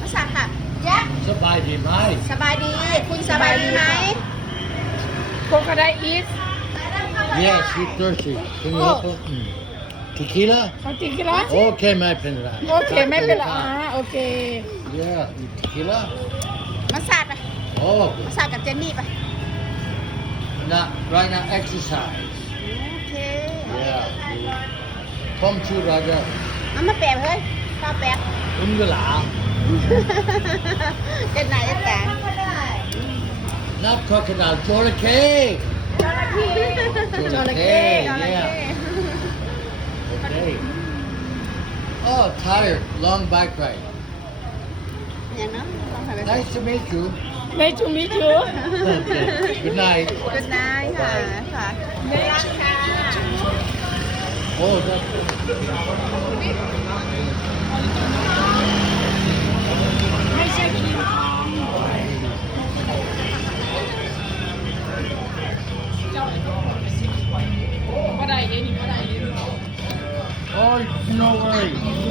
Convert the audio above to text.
ภาษาค่ะแจ๊ค สบายดีไหม สบายดีคุณสบายดีไหม Crocodile eats Yes he's thirsty Can you help him Tequila เขาจริงกันแล้ว Okay ไม่เป็นไร โอเคไม่เป็นไรโอเค Yeah Tequila มาสาดไป Oh มาสาดกับเจนนี่ไป Not right now exercise โอเค Yeah ผมชื่อราจา มาแปะเฮ้ยข้าวแปะ กะหลา เป็นไหนแปะ Not crocodile จระเข้ จระเข้ Yeah Okay Oh tired long bike ride อย่างนั้นลองทำไป Nice to meet you ไม่ชูมิจู Okay Good night เป็นนายค่ะค่ะรักค่ะ Oh that's ไม่ใช่กินบ่ได้เด้นี่บ่ได้ Oh no way